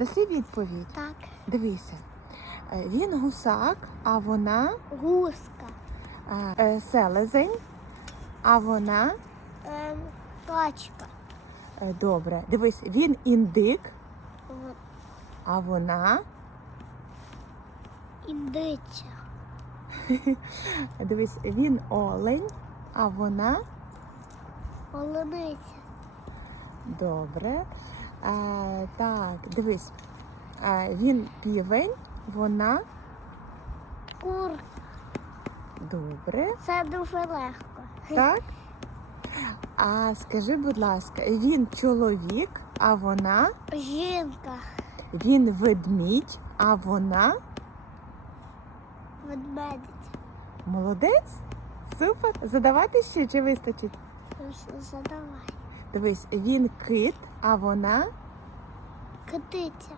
Даси відповідь. Так. Дивися. Е, Він гусак, а вона Гуска. е, е, селезень, а вона е, добре. Дивись, він індик, а вона Індиця. дивись, він олень, а вона Олениця. добре. Е, так, дивись. Е, він півень, вона Кур. добре. Це дуже легко. Так? А скажи, будь ласка, він чоловік, а вона, Жінка. він ведмідь, а вона Ведмедиця. молодець? Супер. Задавати ще чи вистачить? Задавай. Дивись, він кит, а вона Китиця.